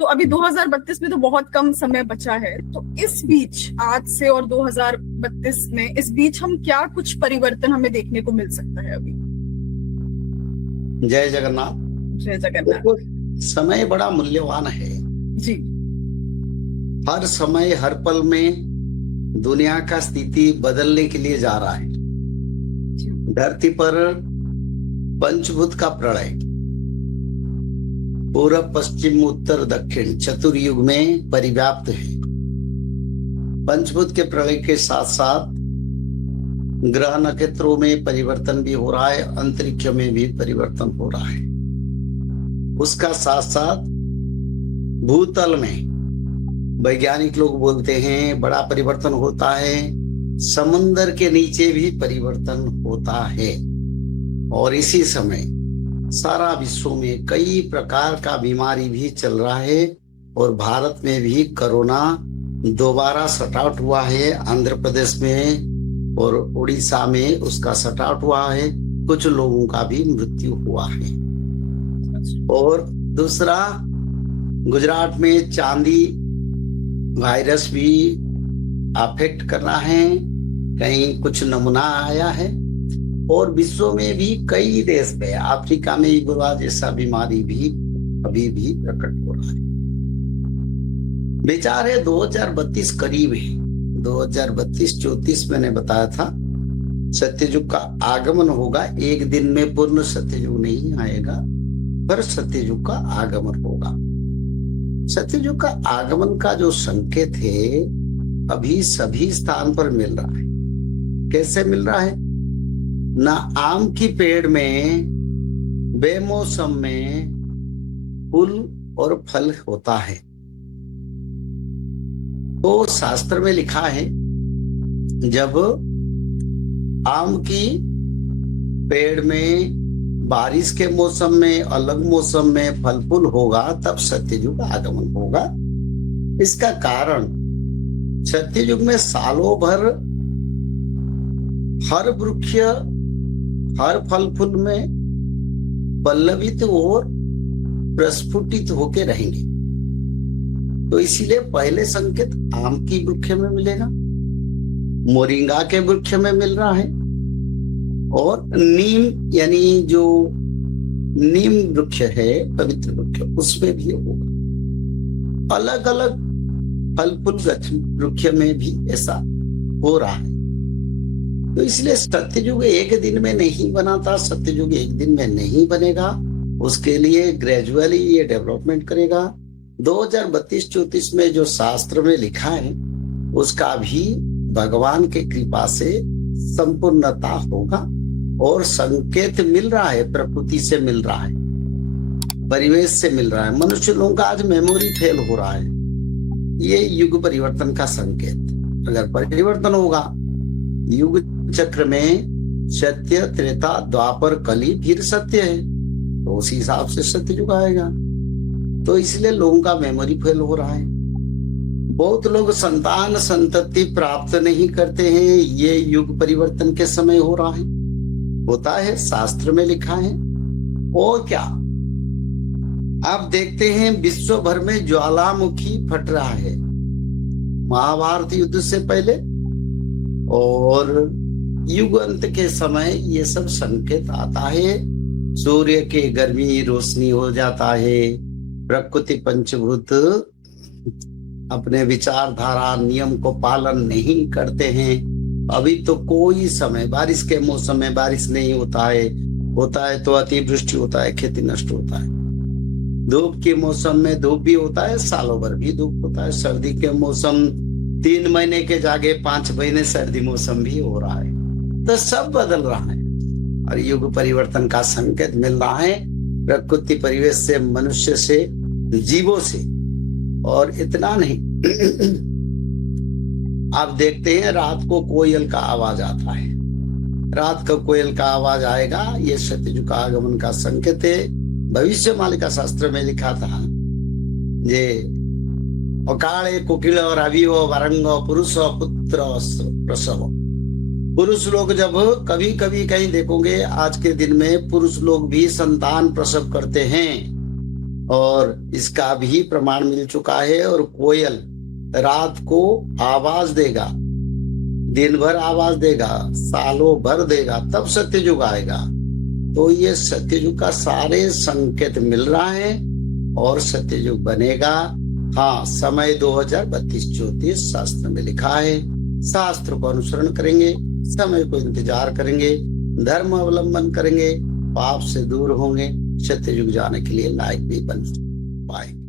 तो अभी 2032 में तो बहुत कम समय बचा है, तो इस बीच आज से और 2032 में इस बीच हम क्या कुछ परिवर्तन हमें देखने को मिल सकता है अभी? जय जगन्नाथ। जय जगन्नाथ। देखो, समय बड़ा मूल्यवान है जी। हर समय हर पल में दुनिया का स्थिति बदलने के लिए जा रहा है। धरती पर पंचभूत का प्रलय पूर्व पश्चिम उत्तर दक्षिण चतुर्युग में परिव्याप्त है। पंचभूत के प्रलय के साथ साथ ग्रह नक्षत्रों में परिवर्तन भी हो रहा है, अंतरिक्ष में भी परिवर्तन हो रहा है। उसका साथ साथ भूतल में वैज्ञानिक लोग बोलते हैं बड़ा परिवर्तन होता है, समुद्र के नीचे भी परिवर्तन होता है। और इसी समय सारा विश्व में कई प्रकार का बीमारी भी चल रहा है और भारत में भी कोरोना दोबारा सट आउट हुआ है। आंध्र प्रदेश में और उड़ीसा में उसका सट आउट हुआ है, कुछ लोगों का भी मृत्यु हुआ है। और दूसरा, गुजरात में चांदी वायरस भी अफेक्ट कर रहा है, कहीं कुछ नमूना आया है। और विश्व में भी कई देश में, अफ्रीका में इबोला जैसा बीमारी भी अभी भी प्रकट हो रहा है। विचार है 2032 करीब है, 2032-34 मैंने बताया था सत्ययुग का आगमन होगा। एक दिन में पूर्ण सत्ययुग नहीं आएगा, पर सत्ययुग का आगमन होगा। सत्ययुग का आगमन का जो संकेत है अभी सभी स्थान पर मिल रहा है। कैसे मिल रहा है? ना आम की पेड़ में बेमौसम में फूल और फल होता है। तो शास्त्र में लिखा है जब आम की पेड़ में बारिश के मौसम में अलग मौसम में फल फूल होगा तब सत्ययुग आगमन होगा। इसका कारण सत्ययुग में सालों भर हर वृक्ष हर फल फूल में पल्लवित और प्रस्फुटित होके रहेंगे। तो इसीलिए पहले संकेत आम की वृक्ष में मिलेगा, मोरिंगा के वृक्ष में मिल रहा है, और नीम यानी जो नीम वृक्ष है पवित्र वृक्ष उसमें भी होगा। अलग अलग फल फूल वृक्ष में भी ऐसा हो रहा है। तो इसलिए सत्ययुग एक दिन में नहीं बना था, सत्ययुग एक दिन में नहीं बनेगा, उसके लिए ग्रेजुअली ये डेवलपमेंट करेगा। 2032-34 में जो शास्त्र में लिखा है उसका भी भगवान के कृपा से संपूर्णता होगा। और संकेत मिल रहा है, प्रकृति से मिल रहा है, परिवेश से मिल रहा है। मनुष्य लोगों का आज मेमोरी फेल हो रहा है, ये युग परिवर्तन का संकेत। अगर परिवर्तन होगा, युग चक्र में सत्य त्रेता द्वापर कली फिर सत्य है, तो उसी हिसाब से सत्य युग आएगा। तो इसलिए लोगों का मेमोरी फेल हो रहा है। बहुत लोग संतान संतति प्राप्त नहीं करते हैं, ये युग परिवर्तन के समय हो रहा है, होता है, शास्त्र में लिखा है। और क्या आप देखते हैं विश्व भर में ज्वालामुखी फट रहा है महाभारत युद्ध से पहले, और युग अंत के समय ये सब संकेत आता है। सूर्य के गर्मी रोशनी हो जाता है, प्रकृति पंचभूत अपने विचारधारा नियम को पालन नहीं करते हैं। अभी तो कोई समय बारिश के मौसम में बारिश नहीं होता है तो अतिवृष्टि होता है, खेती नष्ट होता है। धूप के मौसम में धूप भी होता है, सालों भर भी धूप होता है। सर्दी के मौसम 3 महीने के जागे 5 महीने सर्दी मौसम भी हो रहा है। तो सब बदल रहा है और युग परिवर्तन का संकेत मिल रहा है, प्रकृति परिवेश से, मनुष्य से, जीवों से। और इतना नहीं आप देखते हैं रात को कोयल का आवाज आता है, रात को कोयल का आवाज आएगा, ये सत्ययुग का आगमन का संकेत है। भविष्य मालिका शास्त्र में लिखा था जे अकाले कोकिल रवियो वरंगो पुरुष पुत्र प्रसव। पुरुष लोग जब कभी कभी कहीं देखोगे आज के दिन में पुरुष लोग भी संतान प्रसव करते हैं, और इसका भी प्रमाण मिल चुका है। और कोयल रात को आवाज देगा, दिन भर आवाज देगा, सालों भर देगा, तब सत्ययुग आएगा। तो ये सत्ययुग का सारे संकेत मिल रहा है और सत्ययुग बनेगा। हाँ, समय 2032-34 शास्त्र में लिखा है। शास्त्र को अनुसरण करेंगे, समय को इंतजार करेंगे, धर्म अवलंबन करेंगे, पाप से दूर होंगे, सत्ययुग जाने के लिए लायक भी बन पाएंगे।